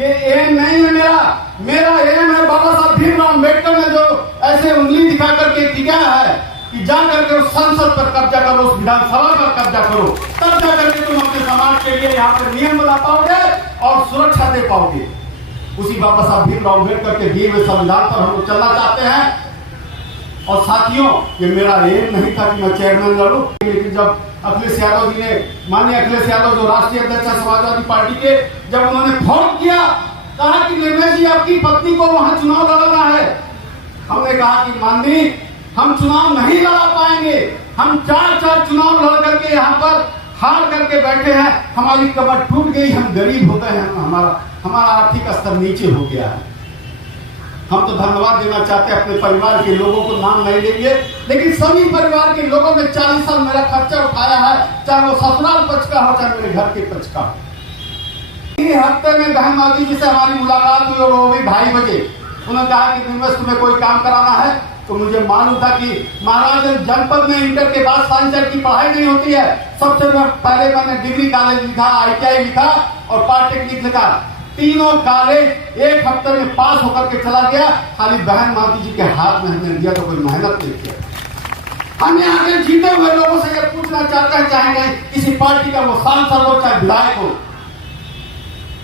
ये एम नहीं है मेरा एम है बाबा साहब भीमराव अम्बेडकर ने जो ऐसे उंगली दिखा करके दिखाया है कि जा करके उस संसद पर कब्जा करो, उस विधानसभा पर कब्जा करो, तब जा करके तुम अपने समाज के लिए यहाँ पर नियम बना पाओगे और सुरक्षा दे पाओगे। उसी बाबा साहब भीमराव अम्बेडकर के दिए हुए संविधान पर हम लोग चलना चाहते हैं। और साथियों, ये मेरा एम नहीं था कि मैं चेयरमैन लड़ूं, लेकिन जब अखिलेश यादव जी ने, माननीय अखिलेश यादव जो राष्ट्रीय अध्यक्ष है समाजवादी पार्टी के, जब उन्होंने फोन किया, कहा कि निर्मल जी आपकी पत्नी को वहां चुनाव लड़ना है, हमने कहा कि माननीय हम चुनाव नहीं लड़ा पाएंगे, हम चार चुनाव लड़ करके यहाँ पर हार करके बैठे हैं, हमारी कमर टूट गई, हम गरीब हो गए हैं, हमारा आर्थिक स्तर नीचे हो गया है। हम तो धन्यवाद देना चाहते हैं अपने परिवार के लोगों को, नाम नहीं लेंगे, लेकिन सभी परिवार के लोगों ने 40 साल मेरा खर्चा उठाया है, चाहे वो ससुराल पक्ष का हो चाहे मेरे घर के पक्ष का हो। हफ्ते में बहन मावी जी से हमारी मुलाकात हुई और वो भी 2:30 बजे उन्होंने कहा कि तुम्हें कोई काम कराना है। तो मुझे मालूम था कि महाराज जनपद में इंटर के बाद साइंस की पढ़ाई नहीं होती है। सबसे पहले मैंने डिग्री कॉलेज लिखा, ITI लिखा और पॉलिटेक्निक लिखा। तीनों कॉलेज एक हफ्ते में पास होकर के चला गया। खाली बहन माती जी के हाथ में हमने दिया तो कोई मेहनत नहीं किया। हम यहाँ के जीते हुए लोगों से ये पूछना चाहते हैं, चाहे किसी पार्टी का वो सांसद हो चाहे विधायक हो,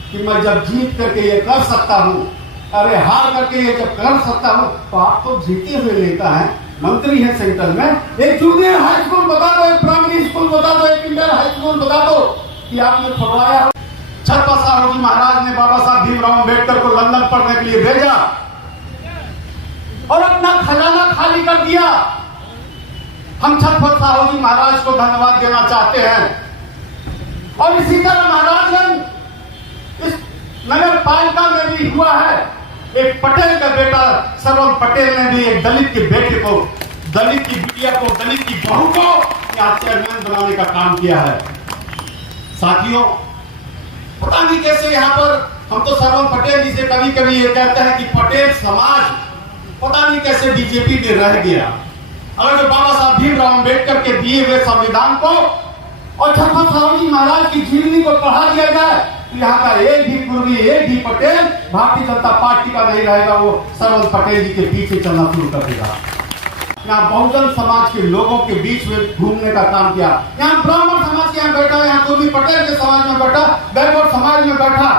कि मैं जब जीत करके ये कर सकता हूँ, अरे हार करके ये जब कर सकता हूँ, तो आप तो जीते हुए नेता हैं, मंत्री है सेंट्रल में, एक जूनियर हाई स्कूल बता दो, एक प्राइमरी स्कूल बता दो, एक इंटर हाई स्कूल बता दो कि आपने खुलवाया हो। छत्रपति साहू जी महाराज ने बाबा साहब भीमराव अम्बेडकर को लंदन पढ़ने के लिए भेजा और अपना खजाना खाली कर दिया। हम छत्रपति साहू जी महाराज को धन्यवाद देना चाहते हैं। और इसी तरह महाराजगंज इस नगर पालिका में भी हुआ है, एक पटेल का बेटा सरवन पटेल ने भी एक दलित के बेटे को, दलित की बिटिया को, दलित की बहू को यहाँ चेयरमैन बनाने का काम किया है। साथियों, पता नहीं कैसे यहाँ पर हम तो सरवन पटेल जी से कभी कभी ये कहते हैं कि पटेल समाज पता नहीं कैसे बीजेपी में रह गया। अगर जो बाबा साहब भीमराव अम्बेडकर के दिए हुए संविधान को और छत्रपति साहू जी महाराज की जीवनी को पढ़ा दिया जाए तो यहाँ का एक भी कुर्मी, एक भी पटेल भारतीय जनता पार्टी का नहीं रहेगा, वो सरवन पटेल जी के पीछे चलना शुरू कर देगा। यहाँ बहुजन समाज के लोगों के बीच में घूमने का काम किया। यहाँ ब्राह्मण समाज के यहाँ बैठा, यहाँ कुर्मी पटेल के समाज में बैठा, बैकवर्ड समाज में बैठा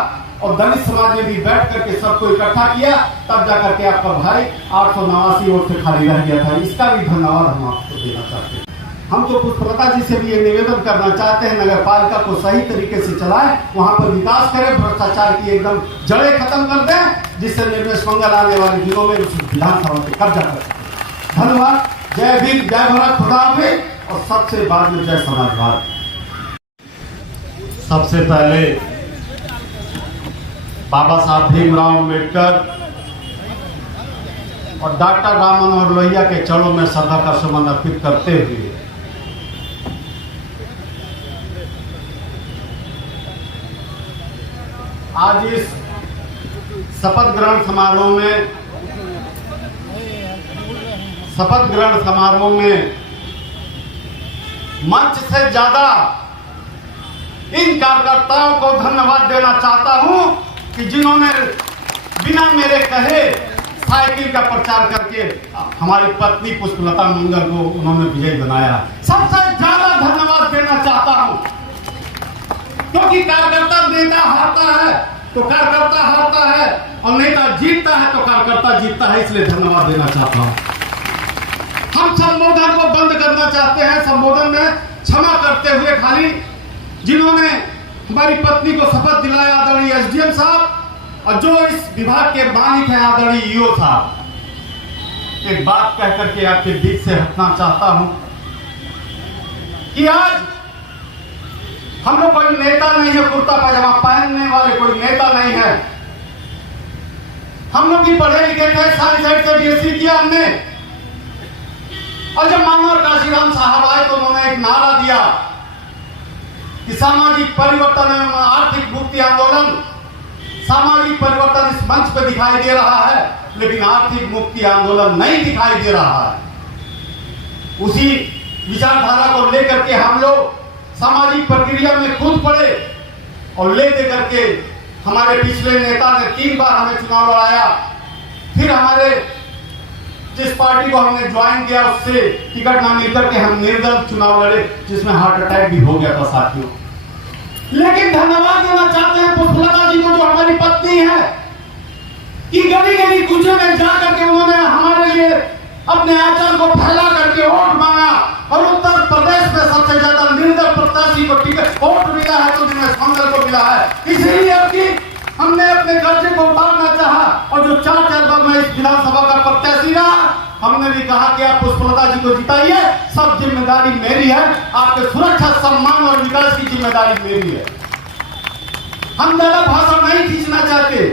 और दलित समाज में भी बैठ करके सबको इकट्ठा किया। तब जाकर के आपका भाई 889 वोट से खाली रह गया था। इसका भी धन्यवाद हम आपको देना चाहते हैं। हम तो पुष्पलता जी से भी ये निवेदन करना चाहते हैं, नगर पालिका को सही तरीके से चलाएं, वहां पर विकास करें, भ्रष्टाचार की एकदम जड़ें खत्म कर दें, जिससे निर्देश मंगल आने वाले दिनों में विधानसभा पे कब्जा कर सकें। धन्यवाद। जय भीम, जय भारत, खुदा हाफिज़ और सबसे बाद में जय समाजवाद। सबसे पहले बाबा साहब भीमराव अम्बेडकर और डॉक्टर राम मनोहर लोहिया के चरणों में श्रद्धा का सुमन अर्पित करते हुए आज इस शपथ ग्रहण समारोह में मंच से ज्यादा इन कार्यकर्ताओं को धन्यवाद देना चाहता हूं कि जिन्होंने बिना मेरे कहे साइकिल का प्रचार करके हमारी पत्नी पुष्पलता मंगल को उन्होंने विजयी बनाया। सबसे ज्यादा धन्यवाद देना चाहता हूं, क्योंकि कार्यकर्ता नेता हारता है तो कार्यकर्ता हारता है और नेता जीतता है तो कार्यकर्ता जीतता है, इसलिए धन्यवाद देना चाहता हूं। हम संबोधन को बंद करना चाहते हैं। संबोधन में क्षमा करते हुए खाली जिन्होंने हमारी पत्नी को शपथ दिलाया, आदरणीय SDM साहब और जो इस विभाग के मालिक हैं आदरणीय EO साहब, एक बात कह करके आपके बीच से हटना चाहता हूं कि आज हम लोग कोई नेता नहीं है, कुर्ता पैजामा पहनने वाले कोई नेता नहीं है। हम लोग भी पढ़े लिखे थे, सारी साइड से BSc किया हमने। और जब मानवर काशीराम साहब आए तो उन्होंने एक नारा दिया कि सामाजिक परिवर्तन एवं आर्थिक मुक्ति आंदोलन। सामाजिक परिवर्तन इस मंच पर दिखाई दे रहा है, लेकिन आर्थिक मुक्ति आंदोलन नहीं दिखाई दे रहा है। उसी विचारधारा को लेकर के हम लोग सामाजिक प्रक्रिया में कूद पड़े और ले दे करके हमारे पिछले नेता ने 3 बार हमें चुनाव लड़ाया, फिर हमारे जिस पार्टी को हमने ज्वाइन किया उससे टिकट ना मिलकर के हम निर्दल चुनाव लड़े, जिसमें हार्ट अटैक भी हो गया था साथियों। लेकिन धन्यवाद देना चाहते हैं पुष्पलता जी को, जो हमारी पत्नी है, कि गली गली कूचे में जाकर के उन्होंने हमारे लिए अपने आचरण को फैला करके वोट मांगा, और उत्तर प्रदेश में सबसे ज्यादा निर्दल प्रत्याशी को टिकट वोट मिला है तो दिनेश मंगल को मिला है। इसलिए अब की हमने अपने कर्जे को उतारना चाहा, और जो 4 बार में इस विधानसभा का प्रत्याशी रहा, हमने भी कहा कि आप पुष्पलता जी को जिताइए, सब जिम्मेदारी मेरी है, आपके सुरक्षा, सम्मान और विकास की जिम्मेदारी मेरी है। हम ज्यादा भाषण नहीं खींचना चाहते,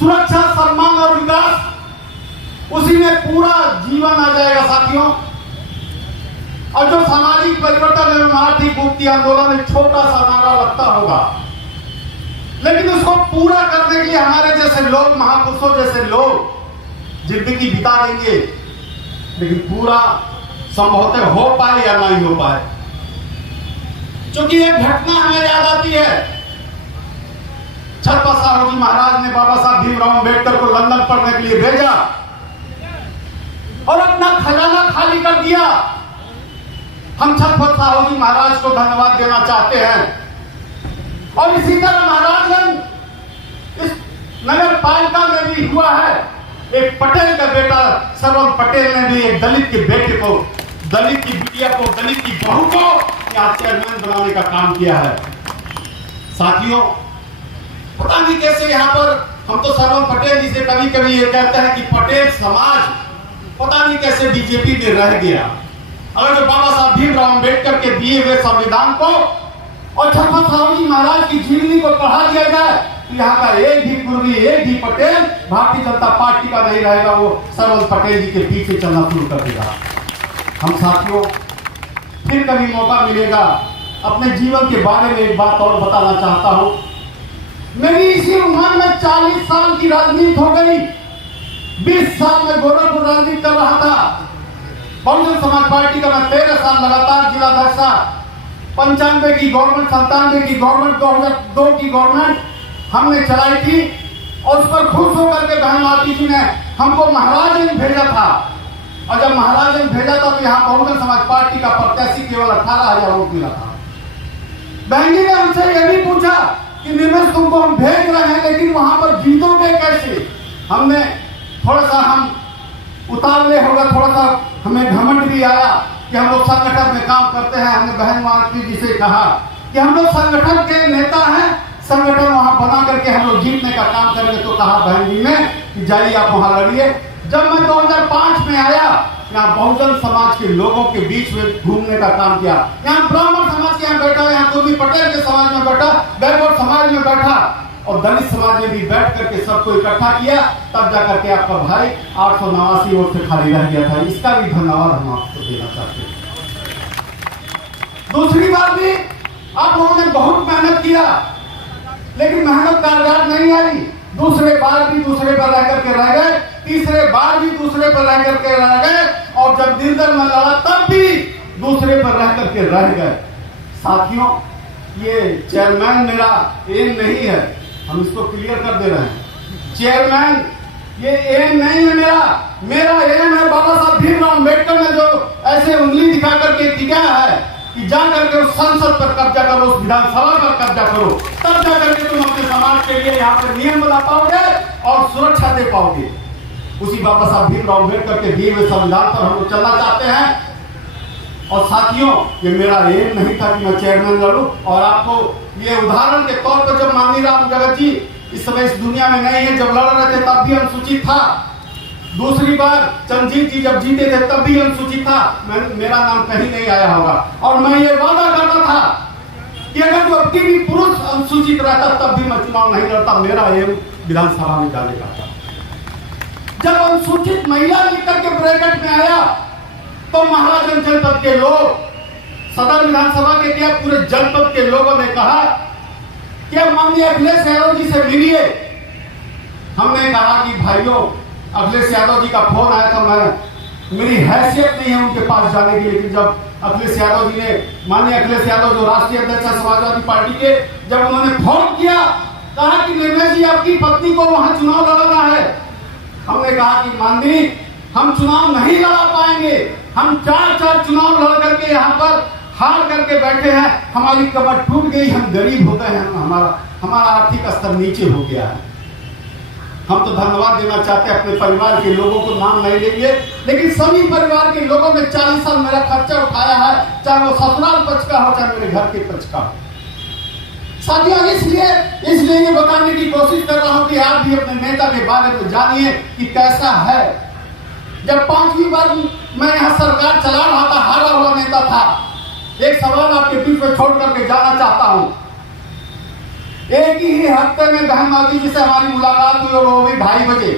सुरक्षा, सम्मान और विकास, उसी में पूरा जीवन आ जाएगा साथियों। और जो सामाजिक परिवर्तन एवं आर्थिक मुक्ति आंदोलन एक छोटा सा नारा लगता होगा, लेकिन उसको पूरा करने के लिए हमारे जैसे लोग, महापुरुषों जैसे लोग जिंदगी बिता देंगे, लेकिन पूरा संभवतः हो पाए या नहीं हो पाए। क्योंकि एक घटना हमें याद आती है, छत्रपति साहू जी महाराज ने बाबा साहब भीमराव अम्बेडकर को लंदन पढ़ने के लिए भेजा और अपना खजाना खाली कर दिया। हम छत्रपति साहू जी महाराज को धन्यवाद देना चाहते हैं। और इसी तरह महाराजगंज इस नगर पालिका में भी हुआ है, एक पटेल का बेटा सरवन पटेल ने भी एक दलित के बेटे को, दलित की बिटिया को, दलित की बहू को यहाँ चेयरमैन बनाने का काम किया है। साथियों, पता नहीं कैसे यहाँ पर हम तो सरवन पटेल जी से कभी कभी ये कहते हैं कि पटेल समाज पता नहीं कैसे बीजेपी में रह गया। अगर जो बाबा साहब भीमराव अम्बेडकर के दिए हुए संविधान को और छत्रपति साहू जी महाराज की जीवनी को पढ़ा दिया जाए तो यहाँ का एक भी कुर्मी, एक भी पटेल भारतीय जनता पार्टी का नहीं रहेगा, वो सरवन पटेल जी के पीछे चलना शुरू कर देगा। हम साथियों, फिर कभी मौका मिलेगा, अपने जीवन के बारे में एक बात और बताना चाहता हूँ। मेरी इसी उम्र में 40 साल की राजनीति हो गई। 20 साल में गोरखपुर राजनीति कर रहा था। बहुजन समाज पार्टी का मैं 13 साल लगातार जिला अध्यक्ष था। 95 की गवर्नमेंट, 97 की गवर्नमेंट, 2002 की गवर्नमेंट हमने चलाई थी, और उस पर खुश होकर के बहन माती जी ने हमको महाराजगंज भेजा था। और जब महाराजगंज भेजा था तो यहाँ बहुजन समाज पार्टी का प्रत्याशी केवल 18,000 वोट मिला था। बहन जी ने हमसे यह भी पूछा कि निर्मल तुमको हम भेज रहे हैं, लेकिन वहां पर जीतोगे कैसे? हमने थोड़ा सा उतावले हो गए, थोड़ा सा हमें घमंड भी आया कि हम लोग संगठन में काम करते हैं। हमने बहन माती जी से कहा कि हम लोग संगठन के नेता हैं, संगठन वहां बना करके हम लोग जीतने का काम करेंगे। तो कहा बहन जी ने कि जाइए आप वहां लड़िए। जब मैं 2005 में आया, यहाँ बहुजन समाज के लोगों के बीच में घूमने का काम किया। यहाँ ब्राह्मण समाज के यहाँ बैठा, यहाँ कुर्मी पटेल के समाज में बैठा, बैकवर्ड समाज में बैठा, और दलित समाज में भी बैठ करके सबको इकट्ठा किया। तब जाकर के आपका भाई 889 वोट से खाली रह गया था। इसका भी धन्यवाद हम आपको देना चाहते हैं। दूसरी बार भी आप लोगों ने बहुत मेहनत किया, लेकिन मेहनत कारगर नहीं आई। दूसरे बार भी दूसरे पर रह करके रह गए, तीसरे बार भी दूसरे पर रह करके रह गए, और जब निर्दल में लड़ा तब भी दूसरे पर रह करके रह गए। साथियों, ये चेयरमैन मेरा एम नहीं है, हम इसको क्लियर कर दे रहे हैं। चेयरमैन ये एम नहीं है मेरा एम है बाबा साहब भीमराव अम्बेडकर ने जो ऐसे उंगली दिखा करके दिखाया है कि जा करके उस संसद पर कब्जा करो, उस विधानसभा पर कब्जा करो, तब जा करके तुम अपने समाज के लिए यहाँ पर नियम बना पाओगे और सुरक्षा दे पाओगे। उसी बाबा साहब भीमराव अम्बेडकर के दिए हुए संविधान पर हम लोग चलना चाहते हैं। और साथियों, ये मेरा एम नहीं था कि मैं चेयरमैन लड़ूं। और आपको ये उदाहरण के तौर पर, जब माननीय राम जगत जी इस समय इस दुनिया में नहीं है, जब लड़ रहे थे तब भी अनुसूचित था। दूसरी बार चंद्रजीत जी जब जीते थे तब भी अनुसूचित था, मेरा नाम कहीं नहीं आया होगा। और मैं ये वादा करता था कि अगर जो अब भी पुरुष अनुसूचित रहता तब भी मैं चुनाव नहीं लड़ता। मेरा एम विधानसभा में जाने का था। जब अनुसूचित महिला लिख करके ब्रैकेट में आया तो महाराजगंज जनपद के लोग, सदर विधानसभा के क्या पूरे जनपद के लोगों ने कहा कि अब माननीय अखिलेश यादव जी से मिलिए। हमने कहा कि भाइयों, अखिलेश यादव जी का फोन आया था, मेरी हैसियत नहीं है उनके पास जाने की। लेकिन जब अखिलेश यादव जी ने, माननीय अखिलेश यादव जो राष्ट्रीय अध्यक्ष है समाजवादी पार्टी के, जब उन्होंने फोन किया कहा कि निर्मल जी आपकी पत्नी को वहां चुनाव लड़ाना है। हमने कहा कि माननीय हम चुनाव नहीं लड़ा पाएंगे, हम 4 चुनाव लड़ करके यहाँ पर हार करके बैठे हैं, हमारी कमर टूट गई, हम गरीब हो गए हैं, हमारा आर्थिक स्तर नीचे हो गया है। हम तो धन्यवाद देना चाहते हैं अपने परिवार के लोगों को, नाम नहीं लेंगे, लेकिन सभी परिवार के लोगों ने 40 साल मेरा खर्चा उठाया है, चाहे वो ससुराल पक्ष का हो चाहे मेरे घर के पक्ष का हो। साथियों इसलिए ये बताने की कोशिश कर रहा हूं कि आप भी अपने नेता के बारे में जानिए कि कैसा है। जब 5वीं बार मैं यहाँ सरकार चला रहा था, हारा हुआ नेता था, एक सवाल आपके बीच में छोड़ करके जाना चाहता हूं। एक ही हफ्ते में बहन माती जी से हमारी मुलाकात हुई और वो भी 2:30 बजे।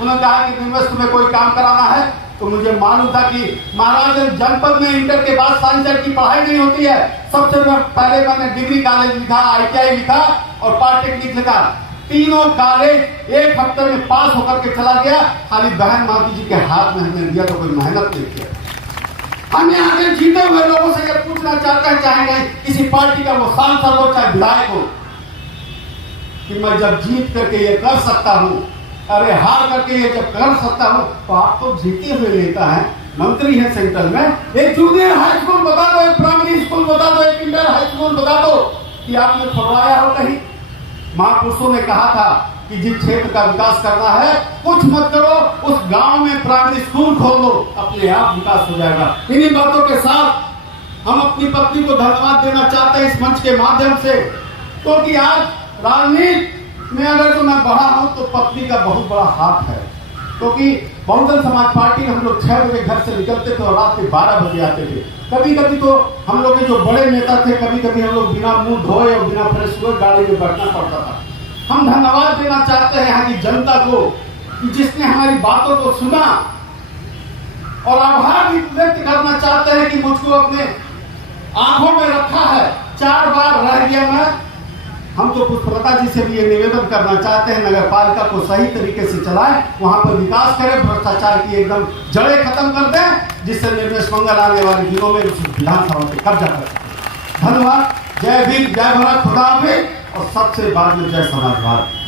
उन्होंने कहा कि निर्मल तुम्हें कोई काम कराना है, तो मुझे मालूम था कि महाराज जनपद में इंटर के बाद साइंस की पढ़ाई नहीं होती है। सबसे पहले मैंने डिग्री कॉलेज लिखा, ITI लिखा और पॉलिटेक्निक लिखा। तीनों कॉलेज एक हफ्ते में पास होकर के चला गया। खाली बहन माती जी के हाथ में हमने दिया, तो कोई मेहनत नहीं किया। हम यहाँ के जीते हुए लोगों से जब पूछना चाहते हैं, चाहे किसी पार्टी का वो सांसद हो चाहे विधायक हो, कि मैं जब जीत करके ये कर सकता हूँ, अरे हार करके ये जब कर सकता हूँ, तो आप तो जीते हुए नेता हैं, मंत्री हैं सेंट्रल में। एक जूनियर हाई स्कूल बता दो, एक प्राइमरी स्कूल बता दो, एक इंटर हाई स्कूल बता दो कि आपने खुलवाया हो कहीं। महापुरुषों ने कहा था कि जिस क्षेत्र का विकास करना है कुछ मत करो, उस गांव में प्राइमरी स्कूल खोल दो, अपने आप विकास हो जाएगा। इन्हीं बातों के साथ हम अपनी पत्नी को धन्यवाद देना चाहते हैं इस मंच के माध्यम से, क्योंकि आज राजनीति में अगर जो मैं बढ़ा हूं तो पत्नी का बहुत बड़ा हाथ है। क्योंकि बहुजन समाज पार्टी में हम लोग 6 बजे घर से निकलते थे और रात के 12 बजे आते थे। कभी कभी तो हम लोग के जो बड़े नेता थे, कभी कभी हम लोग बिना मुंह धोए और बिना फ्रेश हुए गाड़ी में बैठना पड़ता था। हम धन्यवाद देना चाहते हैं यहाँ की जनता को कि जिसने हमारी बातों को सुना, और आभार भी व्यक्त करना चाहते हैं कि मुझको अपने आंखों में रखा है। 4 बार रह गया मैं। हम तो पुष्पलता जी से भी ये निवेदन करना चाहते हैं, नगर पालिका को सही तरीके से चलाएं, वहां पर विकास करें, भ्रष्टाचार की एकदम जड़ें खत्म कर दें, जिससे निर्देश मंगल आने वाले दिनों में उस विधानसभा पे कब्जा कर सकें। धन्यवाद। जय भीम, जय भारत, खुदा हाफिज, और सबसे बाद में जय समाजवाद।